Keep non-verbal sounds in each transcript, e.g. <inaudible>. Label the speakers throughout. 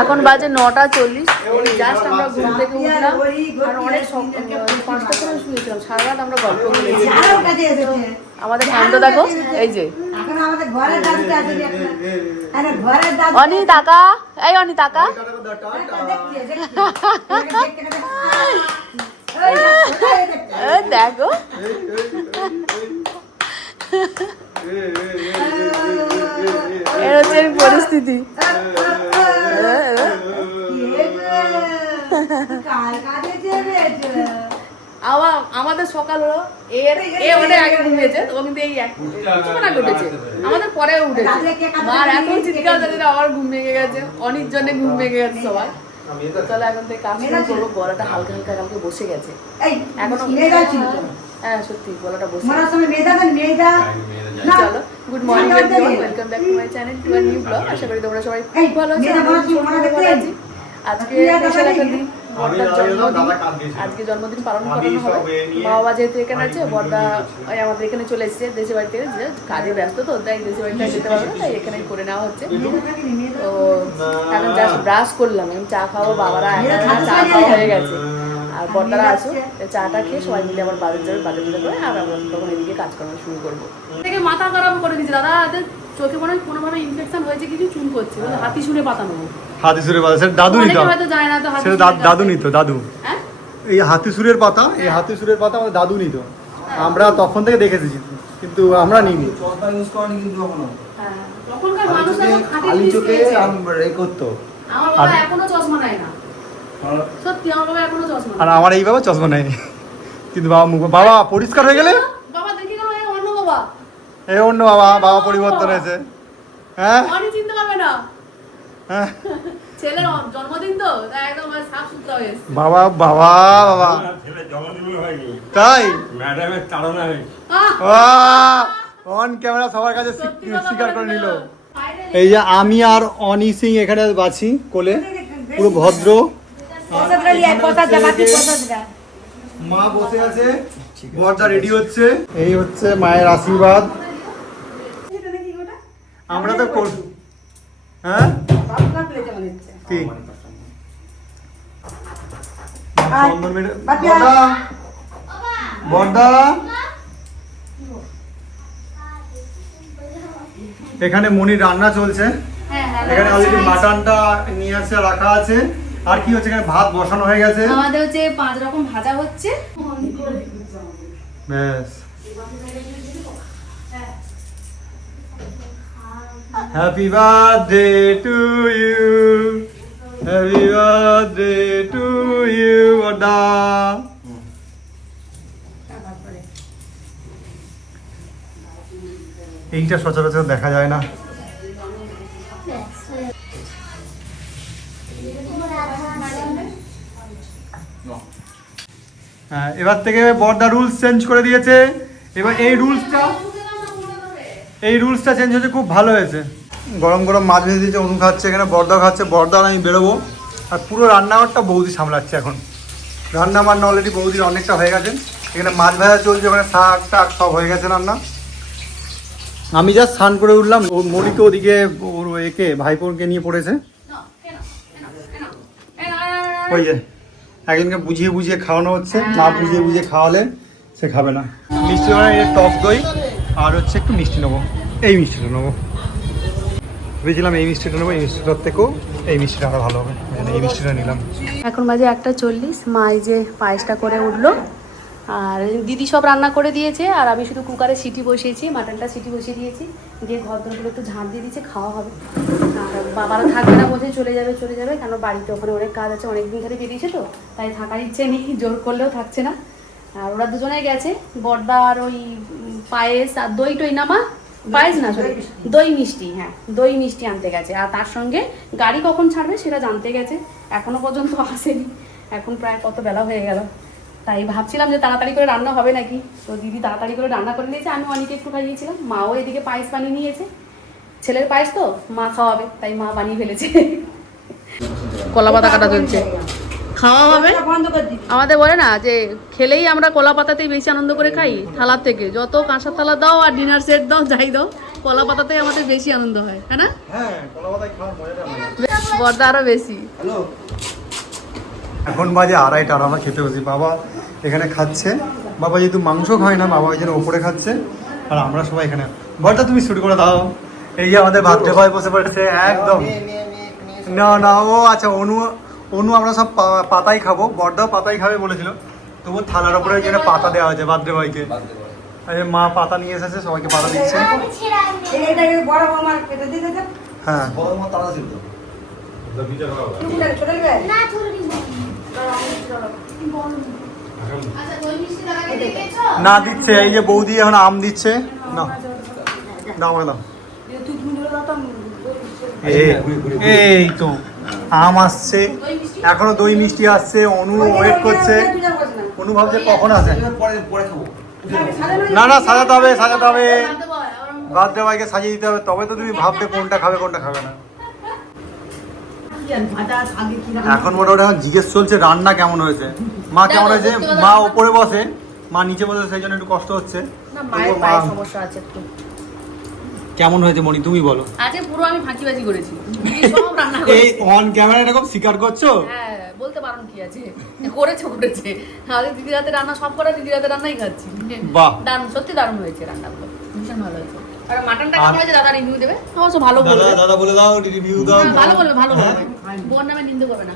Speaker 1: এখন বাজে নটা চল্লিশ জাস্ট আমরা ঘুম থেকে উঠলাম আর অনেক পাঁচটা করে শুয়েছিলাম সারা রাত আমরা গল্প করেছি আমাদের ভান্ড দেখো এই যে
Speaker 2: এখন আমাদের ঘরের দাদুটা আছে যে একটা। আরে ঘরের দাদু
Speaker 1: অনি টাকা এই অনি টাকা
Speaker 2: দেখছি, দেখছি। দেখতে, দেখতে, ওই দেখতে, ওই দেখতে।
Speaker 1: এই দেখো এর পরিস্থিতি? আবার আমাদের সকাল হলো। এর এ অনেক আগে ঘুমিয়েছে ও কিন্তু এই এক কিছুক্ষণ আগে উঠেছে। আমাদের পরে উঠেছে। মার এত চিৎকার যে আমার ঘুম ভেঙে গেছে। অনেক জনে ঘুম ভেঙে গেছে সবার। চলো এখন থেকে কাজ শুরু করব। গলাটা হালকা হালকা কালকে বসে গেছে।
Speaker 2: এই, এখনও।
Speaker 1: হ্যাঁ সত্যি গলাটা বসে চলো। Good morning everyone welcome back to my channel to R new blog আশা করি তোমরা সবাই খুব ভালো আছো আজকে স্পেশাল একটা দিন বর্দার জন্মদিন। আজকে জন্মদিন পালন করানো হবে। মা বাবা যেহেতু এখানে আছে বর্দা আমাদের এখানে চলে এসেছে দেশের বাড়ি থেকে যে কাজে ব্যস্ত তো তাই দেশের বাড়িতে যেতে পারবে না তাই এখানেই করে নেওয়া হচ্ছে। তো এখন জাস্ট ব্রাশ করলাম আমি চা খাব বাবারা চা খাওয়া হয়ে গেছে। আর বর্দারা আছো তো চাটা খেয়ে সবাই মিলে আবার বাজার যাবে বাজার দিতে করে আর আমরা তখন এদিকে কাজকর্ম শুরু করব। থেকে মাথা খারাপ করে দিয়েছে। দাদা চোখে মনে হয় কোনোভাবে ইনফেকশন হয়েছে কিছু চুন করছে। হাতি শুনে পাতা নেব
Speaker 3: হাতি সুরের পাতা সেটা দাদু নিত
Speaker 1: হয়তো জানে না তো হাতি
Speaker 3: সেটা
Speaker 1: শুনে
Speaker 3: দাদু। নিত দাদু। এই হাতি সুরের পাতা এই হাতি সুরের পাতা আমাদের দাদু নিত আমরা তখন থেকে দেখেছি কিন্তু আমরা নিইনি।
Speaker 4: চশমা ইউজ করেনি কিন্তু কখনো।
Speaker 1: হ্যাঁ তখনকার
Speaker 4: খালি
Speaker 1: মানুষ
Speaker 4: খালি চোখে। এ করতো।
Speaker 1: আমার বাবা এখনও চশমা নেয় না। সত্যি আমার বাবা এখনও চশমা
Speaker 3: আর আমার এই বাবা চশমা নেয়নি কিন্তু বাবা মুখ বাবা পরিষ্কার হয়ে গেলে?
Speaker 1: বাবা দেখি গেল এই অন্য বাবা।
Speaker 3: অন্য বাবা বাবা পরিবর্তন হয়েছে। হ্যাঁ?
Speaker 1: অনি চিনতে পারবে না।
Speaker 3: হ্যাঁ?
Speaker 1: ছেলের জন্মদিন তো একদম সাফ সুতরা হয়ে
Speaker 3: বাবা বাবা বাবা।
Speaker 5: ছেলে জন্মদিন হয়নি।
Speaker 3: তাই?
Speaker 5: ম্যাডামের তাড়না হয়েছে।
Speaker 3: অন ক্যামেরা সবার কাছে স্বী- স্বীকার করে নিল। এই যে আমি আর অনি সিং এখানে বাছি কোলে। পুরো ভদ্র। মা বসে আছে বরদা রেডি হচ্ছে। এই হচ্ছে মায়ের আশীর্বাদ। আমরা তো কর হ্যাঁ?
Speaker 2: বাবুকা প্লেটে মনে হচ্ছে।
Speaker 3: কি?
Speaker 2: আয়,
Speaker 3: চন্দন মেরে-
Speaker 2: বাকি
Speaker 3: বরদা। বরদা। এখানে মনির রান্না চলছে।
Speaker 1: হ্যাঁ,
Speaker 3: এখানে অলরেডি মাটনটা নিয়ে আসে রাখা আছে। আর কি হচ্ছে এখানে? ভাত বসানো হয়ে গেছে।
Speaker 1: আমাদের হচ্ছে পাঁচ রকম ভাজা হচ্ছে।
Speaker 3: ব্যাস। Happy birthday to you happy birthday to you Barada এইটা সচরাচর দেখা যায় না। হ্যাঁ এবার থেকে বর্দা রুলস চেঞ্জ করে দিয়েছে। এবার এই রুলসটা এই রুলসটা চেঞ্জ হয়েছে খুব ভালো হয়েছে। গরম গরম মাছ ভেজে দিয়েছে অনু খাচ্ছে এখানে বর্দা খাচ্ছে বর্দা আমি বেরোবো। আর পুরো রান্নাঘরটা বৌদি সামলাচ্ছে এখন। রান্না বান্না অলরেডি বৌদির অনেকটা হয়ে গেছে। এখানে মাছ ভাজা চলছে ওখানে শাক টাক সব হয়ে গেছে রান্না। আমি জাস্ট স্নান করে উঠলাম ও মরিকে ওদিকে ওর একে ভাইপোরকে নিয়ে পড়েছে। ওই যে। একজনকে বুঝিয়ে বুঝিয়ে খাওয়ানো হচ্ছে। না বুঝিয়ে বুঝিয়ে খাওয়ালে সে খাবে না। মিষ্টি এই টক দই, আর হচ্ছে একটু মিষ্টি নেব। এই মিষ্টিটা নেব। ভেবেছিলাম এই মিষ্টিটা নেব, এই মিষ্টিটার থেকেও এই মিষ্টিটা আরও ভালো হবে। এই মিষ্টিটা নিলাম।
Speaker 1: এখন বাজে একটা চল্লিশ। মা যে পায়েসটা করে উঠল। আর দিদি সব রান্না করে দিয়েছে, আর আমি শুধু কুকারে সিটি বসিয়েছি, মাটনটা সিটি বসিয়ে দিয়েছি। দিয়ে ঘর দরগুলো একটু ঝাঁট দিয়ে দিয়েছে, খাওয়া হবে। বাবারা থাকবে না বলছে, চলে যাবে চলে যাবে। কেন বাড়িতে ওখানে অনেক কাজ আছে অনেক দিন ধরে বেরিয়েছে তো, তাই থাকার ইচ্ছে নেই, জোর করলেও থাকছে না। আর ওরা দুজনে গেছে, বর্দা আর ওই পায়েস আর দই টই নামা পায়েস না সরি দই মিষ্টি হ্যাঁ দই মিষ্টি আনতে গেছে। আর তার সঙ্গে গাড়ি কখন ছাড়বে সেটা জানতে গেছে, এখনও পর্যন্ত আসেনি। এখন প্রায় কত বেলা হয়ে গেল। তাই ভাবছিলাম যে তাড়াতাড়ি করে রান্না হবে নাকি? তো দিদি তাড়াতাড়ি করে রান্না করে নিয়েছে, আমি অনেকে একটু খাইয়েছিলাম, মাও এদিকে পায়েস বানিয়ে নিয়েছে। ছেলের পায়েস তো মা খাওয়াবে তাই মা বানিয়ে ফেলেছে। কলা পাতা কাটা চলছে। খাওয়া হবে। আমাদের বলে না যে খেলেই আমরা কলা পাতাতেই বেশি আনন্দ করে খাই থালার থেকে। যত কাঁসার থালা দাও আর ডিনার সেট দাও যাই দাও কলা পাতাতেই আমাদের বেশি আনন্দ হয় হ্যাঁ না?
Speaker 3: হ্যাঁ
Speaker 1: বর্দা আরও বেশি।
Speaker 3: এখন বাজে আড়াইটা আর আমরা খেতে বসি। বাবা এখানে খাচ্ছে। বাবা যেহেতু মাংস খায় না বাবা ওই জন্য ওপরে খাচ্ছে। আর আমরা সবাই এখানে। বলটা তুমি শুরু করে দাও। এই যে আমাদের ভাদ্রে ভাই বসে পড়েছে একদম। না না ও আচ্ছা অনু অনু আমরা সব পা- পাতাই খাব বড়দাও পাতাই খাবে বলেছিল। তবু থালার উপরে ওই জন্য পাতা দেওয়া হয়েছে ভাদ্রে ভাইকে। এই যে মা পাতা নিয়ে এসেছে সবাইকে পাতা দিচ্ছে। হ্যাঁ।
Speaker 2: দিবে।
Speaker 3: না দিচ্ছে এই যে বৌদি এখন আম দিচ্ছে। না। দাও আমাকে দাও
Speaker 2: তুই তুমি ধরে দাও তো আমি
Speaker 3: এই- এই তো আম আসছে। এখনও দই মিষ্টি আসছে অনু ওয়েট করছে। অনু ভাবছে কখন আসে?
Speaker 4: পরে পরে খাব।
Speaker 3: না না সাজাতে হবে সাজাতে হবে। বার্থডে ভাইকে সাজিয়ে দিতে হবে তবে তো তুমি ভাববে কোনটা খাবে কোনটা খাবে না। এখন মোটামুটি এখন জিজ্ঞেস চলছে রান্না কেমন হয়েছে? মা কেমন হয়েছে? মা। উপরে বসে মা নিচে বসে সেই জন্য একটু কষ্ট হচ্ছে।
Speaker 1: না মায়ের
Speaker 3: মা-
Speaker 1: সমস্যা আছে একটু।
Speaker 3: কেমন হয়েছে মনি তুমি বলো।
Speaker 1: আজকে পুরো আমি ফাঁকিবাজি করেছি। সব রান্না
Speaker 3: এই
Speaker 1: করেছি
Speaker 3: অন ক্যামেরা এরকম স্বীকার করছ?
Speaker 1: হ্যাঁ বলতে পারুন কি আছে। করেছে করেছে। আগে দিদি রাতে রান্না সব করে দিদি রাতে রান্নাই খাচ্ছি।
Speaker 3: বাহ।
Speaker 1: দারুণ সত্যি দারুণ হয়েছে রান্নাগুলো। ভীষণ ভালো হয়েছে। আর মাটনটা কেমন হয়েছে দাদা রিভিউ দেবে? অবশ্য ভালো
Speaker 3: দাদা
Speaker 1: বলবে।
Speaker 3: দাদা বলে দাও রিভিউ দাও।
Speaker 1: হ্যাঁ, ভালো বলবে ভালো বলবে। বোন নামে নিন্দে করবে না।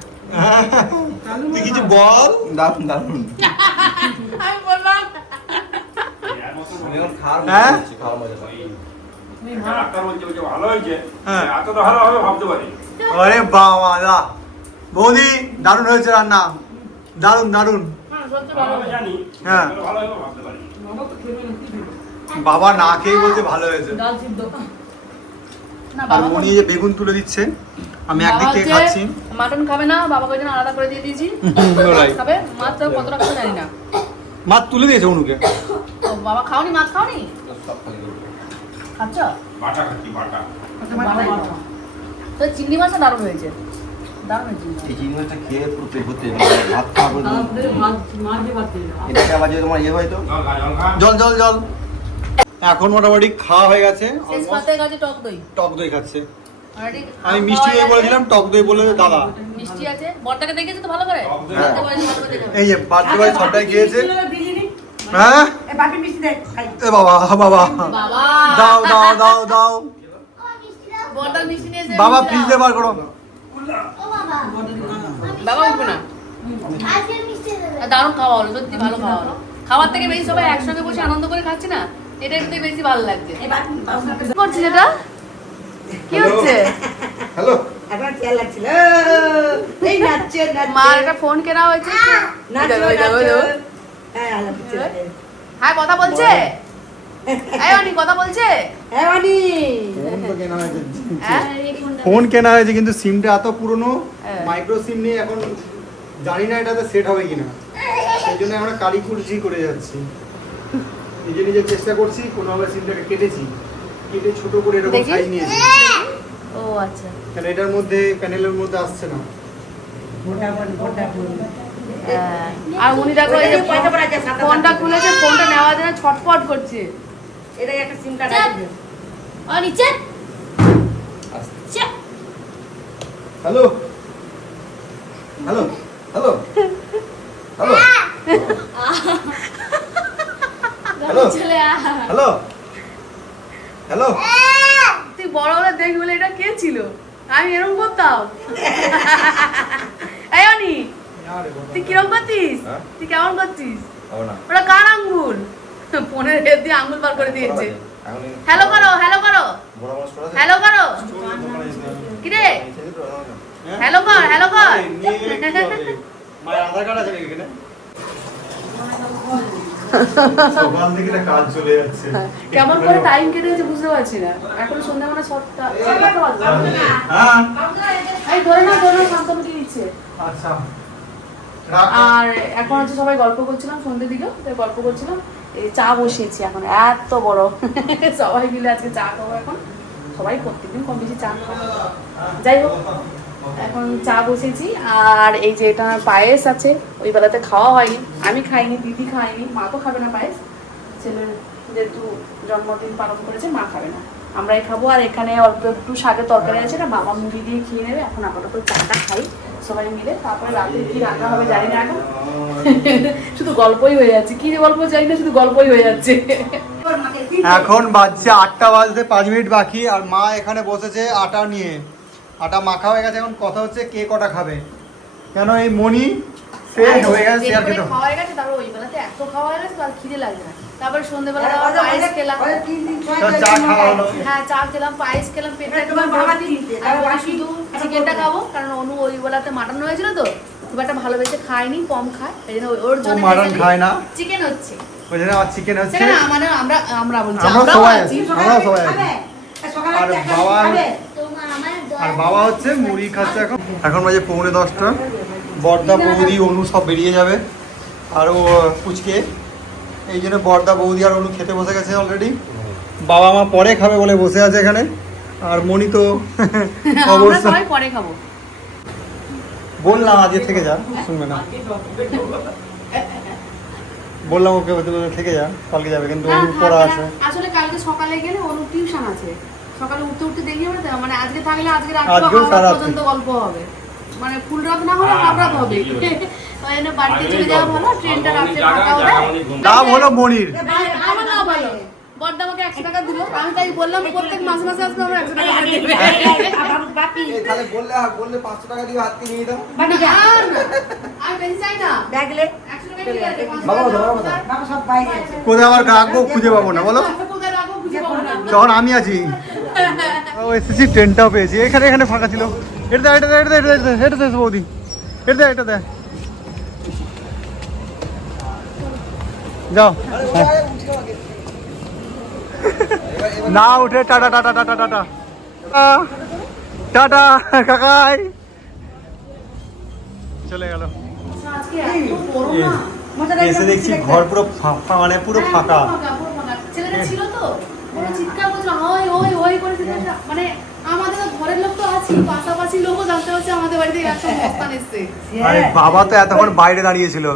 Speaker 3: তুই কিছু বল।
Speaker 4: দারুণ দারুণ
Speaker 1: আমি বললাম।
Speaker 3: হ্যাঁ?
Speaker 4: খাওয়ার মজা
Speaker 3: আরে বাবা দা বৌদি দারুণ হয়েছে রান্না। দারুণ দারুণ।
Speaker 1: হ্যাঁ।
Speaker 3: হ্যাঁ। বাবা না খেয়ে বলছে ভালো হয়েছে। আর
Speaker 1: বাবা
Speaker 3: মনি যে বেগুন তুলে দিচ্ছে আমি একদিক থেকে খাচ্ছি।
Speaker 1: মাটন খাবে না বাবাকে জন্য আলাদা করে দিয়ে দিয়েছি। <laughs> খাবে মাছ তো কতটা খাবে জানি না।
Speaker 3: মাছ তুলে দিয়েছে অনুকে।
Speaker 1: বাবা খাওনি মাছ খাওনি। খাচ্ছ?
Speaker 5: বাটা খাচ্ছি বাটা।
Speaker 1: তো চিংড়ি মাছটা দারুণ হয়েছে। দারুণ হয়েছে চিংড়ি মাছ।
Speaker 4: এই চিংড়ি মাছটা খেয়ে পুরো পেট ভর্তি ভাত খাওয়া এটাকে আবার যদি তোমার ইয়ে হয় তো?
Speaker 5: জল জল
Speaker 3: জল এখন মোটামুটি খাওয়া হয়ে গেছে।
Speaker 1: টক দই।
Speaker 3: টক দই খাচ্ছে। আমি মিষ্টি
Speaker 1: হয়ে
Speaker 3: দই বলেছিলাম টক দই বলে দাদা।
Speaker 1: মিষ্টি আছে। বরটাকে দেখেছ তো ভালো করে।
Speaker 3: এই যে বার্থডে ভাই সবটাই গিয়েছে
Speaker 2: বিরিয়ানি
Speaker 3: হ্যাঁ?
Speaker 2: এ বাপি মিষ্টি দে খাই।
Speaker 3: এ বাবা বাবা।
Speaker 1: বাবা।
Speaker 3: দাও দাও দাও দাও। বাবা ফ্রিজে বার করো।
Speaker 1: বাবা উঠবে না। দারুণ খাওয়া হলো সত্যি ভালো খাওয়া হলো। খাওয়ার থেকে বেশি সবাই একসঙ্গে বসে আনন্দ করে খাচ্ছি না এটা একটু বেশি ভালো লাগছে। করছিস এটা? কি হচ্ছে?
Speaker 4: হ্যালো।
Speaker 1: মার একটা ফোন কেনা হয়েছে।
Speaker 2: হ্যাঁ দিচ্ছে
Speaker 1: হ্যাঁ? কথা বলছে?
Speaker 2: হ্যাঁ
Speaker 1: হ্যাঁ?
Speaker 3: ফোন কেনা হয়েছে কিন্তু সিমটা এত পুরনো
Speaker 1: হ্যাঁ।
Speaker 3: মাইক্রো সিম নিয়ে এখন জানি না এটাতে সেট হবে কিনা। সেই জন্য আমরা কালি কারিকুরজি করে যাচ্ছি। নিজে নিজে চেষ্টা করছি কোনোভাবে সিমটাকে কেটেছি। কেটে ছোট করে এরকম সাইজ নিয়েছি।
Speaker 1: ও আচ্ছা।
Speaker 3: কারণ এটার মধ্যে প্যানেলের মধ্যে আসছে না।
Speaker 2: বল
Speaker 1: হ্যাঁ। আর উনি দেখো এই যে ফোনটা খুলেছে ফোনটা নেওয়ার জন্য ছটফট করছে।
Speaker 2: এটা একটা সিম কার্ড আছে
Speaker 1: নিচে।
Speaker 4: Hello. Hello. Hello. Hello. Hello. Hello. Hello.
Speaker 1: তুই বড় হলে দেখবি বলে এটা কে ছিল? আমি এরকম করতাম। <laughs> এই অনি। তুই কিরম করতিস
Speaker 4: হ্যাঁ?
Speaker 1: তুই কেমন করছিস ওটা কার আঙ্গুল? ফোনের হেড দিয়ে আঙ্গুল বার করে দিয়েছে। হ্যালো করো হ্যালো করো। হ্যালো করো কিরে। হ্যালো কর হ্যালো কর।
Speaker 3: মায়ের আধার কার্ড আছে নাকি এখানে?
Speaker 1: কেমন করে টাইম কেটে গেছে বুঝতে পারছি না। এখন সবটা সাতটা বাজে।
Speaker 3: হ্যাঁ।
Speaker 1: ধরে না ধরে না শান্তনু কি দিচ্ছে।
Speaker 3: আচ্ছা।
Speaker 1: আর এখন হচ্ছে সবাই গল্প করছিলাম সন্ধ্যের দিকে গল্প করছিলাম। এই চা বসিয়েছি এখন, এত বড় <laughs> সবাই মিলে আজকে চা খাব এখন। সবাই প্রত্যেকদিন কম বেশি চা যাই হোক, এখন চা বসেছি। আর এই যে এটা পায়েস আছে, ওই বেলাতে খাওয়া হয়নি। আমি খাইনি, দিদি খাইনি মা তো খাবে না পায়েস। ছেলের যেহেতু জন্মদিন পালন করেছে, মা খাবে না। আমরাই খাব। আর এখানে অল্প একটু শাকের তরকারি আছে না, বাবা মুড়ি দিয়ে খেয়ে নেবে। এখন আপাতত চাটা খাই। সবাই মিলে তারপরে রাতে কি রান্না হবে জানি না এখন। <laughs> শুধু গল্পই হয়ে যাচ্ছে। কি গল্প জানি না শুধু গল্পই হয়ে যাচ্ছে।
Speaker 3: এখন বাজছে আটটা বাজতে পাঁচ মিনিট বাকি আর মা এখানে বসেছে আটা নিয়ে। আটা মাখা হয়ে গেছে এখন কথা হচ্ছে কে কটা খাবে। কেন এই মনি সে হয়ে গেছে সে আর খেতে
Speaker 1: খাওয়া হয়ে গেছে তারপর ওই বেলাতে এত খাওয়া হয়ে গেছে খিদে লাগে না। তারপরে সন্ধ্যেবেলা
Speaker 2: আরে
Speaker 1: আবার পায়েস খেলাম। হ্যাঁ। চা খেলাম পায়েস খেলাম ভর্তি। আর
Speaker 2: বাকি
Speaker 1: শুধু চিকেনটা খাব কারণ অনু ওই বেলাতে মাটন হয়েছিল তো খুব একটা ভালোবেসে খায়নি কম খায় এই জন্য ওর জন্য
Speaker 3: মাটন খায় না?
Speaker 1: চিকেন হচ্ছে।
Speaker 3: ওই জন্য আমার চিকেন হচ্ছে।
Speaker 1: সেখানে আমাদের আমরা আমরা বলছি
Speaker 3: আমরা সবাই
Speaker 1: আছি।
Speaker 2: কি
Speaker 3: সবাই আছি।
Speaker 2: আর
Speaker 3: বাবা- আর বাবা হচ্ছে মুড়ি খাচ্ছে এখন। এখন বাজে পৌনে দশটা। বর্দা বৌদি অনু সব বেরিয়ে যাবে। আর ও পুচকে। এই জন্য বর্দা বৌদি আর অনু খেতে বসে গেছে অলরেডি বাবা মা পরে খাবে বলে বসে আছে এখানে। আর মনি তো <laughs> অবস্থা
Speaker 1: পরে খাব।
Speaker 3: বললাম আজকে থেকে যা শুনবে না। বললাম ওকে থেকে যা কালকে যাবে কিন্তু অনু পড়া আছে।
Speaker 1: আসলে কালকে সকালে গেলে অনু টিউশন আছে। সকালে উঠতে উঠতে দেরি হবে মানে আজকে থাকলে আজকে
Speaker 3: রাত
Speaker 1: পর্যন্ত গল্প হবে। মানে ফুল রাত না হলে হাফ রাত হবে। ওই জন্য বাড়িতে চলে যাওয়া ভালো ট্রেনটা রাত্রে ফাঁকাও দেয়
Speaker 3: লাভ হলো মনির।
Speaker 1: আমার না ভালো। বড়দা আমাকে একশো টাকা দিল। আমি তাই বললাম প্রত্যেক মাসে মাসে আসবে আমার একশো টাকা দেবে।
Speaker 4: তাহলে বললে বললে পাঁচশো টাকা দিয়ে হাত নিয়ে দাও।
Speaker 1: আর আমি বেশি চাই না।
Speaker 2: ব্যাগ লে।
Speaker 1: একশো টাকা ঠিক আছে পাঁচশো
Speaker 4: বাবা,
Speaker 1: টাকা
Speaker 4: বাবা,
Speaker 1: দাও।
Speaker 2: বাবা। সব বাইরে আছে।
Speaker 3: কোথায় আমার খুঁজে পাবো না বলো।
Speaker 1: না।
Speaker 3: যখন আমি আছি। ও এসেছি ট্রেনটাও পেয়েছি। এখানে এখানে ফাঁকা ছিল। এটা দে এটা দে এটা দে এটা দে বৌদি। এটা দে এটা দে যাও। না উঠে tata tata tata tata tata. কাকাই। চলে গেল। এসে দেখছি ঘর পুরো ফাঁকা মানে পুরো
Speaker 1: হ্যাঁ,
Speaker 3: ফাঁকা।
Speaker 1: পুরো পুরো ফাঁকা। ছেলেটা ছিল তো ওরা চিৎকার করছিল ওই ওই ওই করে মানে আমাদের ঘরের লোক তো আছে পাশাপাশি লোকও জানতে পারছে আমাদের বাড়িতে একটা <laughs> মস্তান এসছে।
Speaker 3: আরে বাবা তো এতক্ষণ বাইরে দাঁড়িয়েছিল।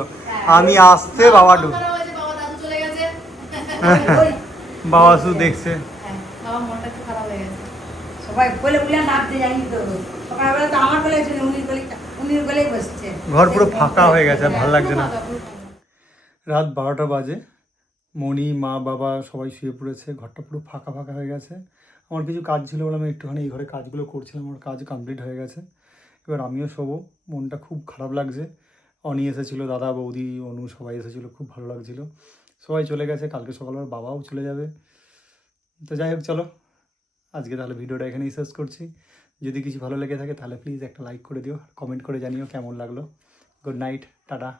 Speaker 3: আমি আসতে বাবা ঢুক
Speaker 1: বাবা দাদু চলে গেছে।
Speaker 2: ওই, <laughs>
Speaker 3: বাবা শুধু দেখছে।
Speaker 1: হ্যাঁ, বাবা মনটা একটু খারাপ হয়ে গেছে।
Speaker 2: সবাই বলে বলে নাচতে যাইনি তো সকালবেলা তো আমার বলে ছিল উনির বলে উনির বলেই বসছে।
Speaker 3: ঘর পুরো ফাঁকা হয়ে গেছে আর ভালো লাগছে না। রাত বারোটা বাজে। মণি মা বাবা সবাই শুয়ে পড়েছে ঘরটা পুরো ফাঁকা ফাঁকা হয়ে গেছে। আমার কিছু কাজ ছিল বলে আমি একটুখানি এই ঘরে কাজগুলো করছিলাম আমার কাজ কমপ্লিট হয়ে গেছে। এবার আমিও শোবো মনটা খুব খারাপ লাগছে। অনি এসেছিল দাদা বৌদি অনু সবাই এসেছিল খুব ভালো লাগছিল। সবাই চলে গেছে, কালকে সকালবেলা বাবাও চলে যাবে। তো যাই হোক, চলো। আজকে তাহলে ভিডিওটা এখানেই শেষ করছি। যদি কিছু ভালো লেগে থাকে, তাহলে প্লিজ একটা লাইক করে দিও কমেন্ট করে জানিও কেমন লাগল। Good night tata.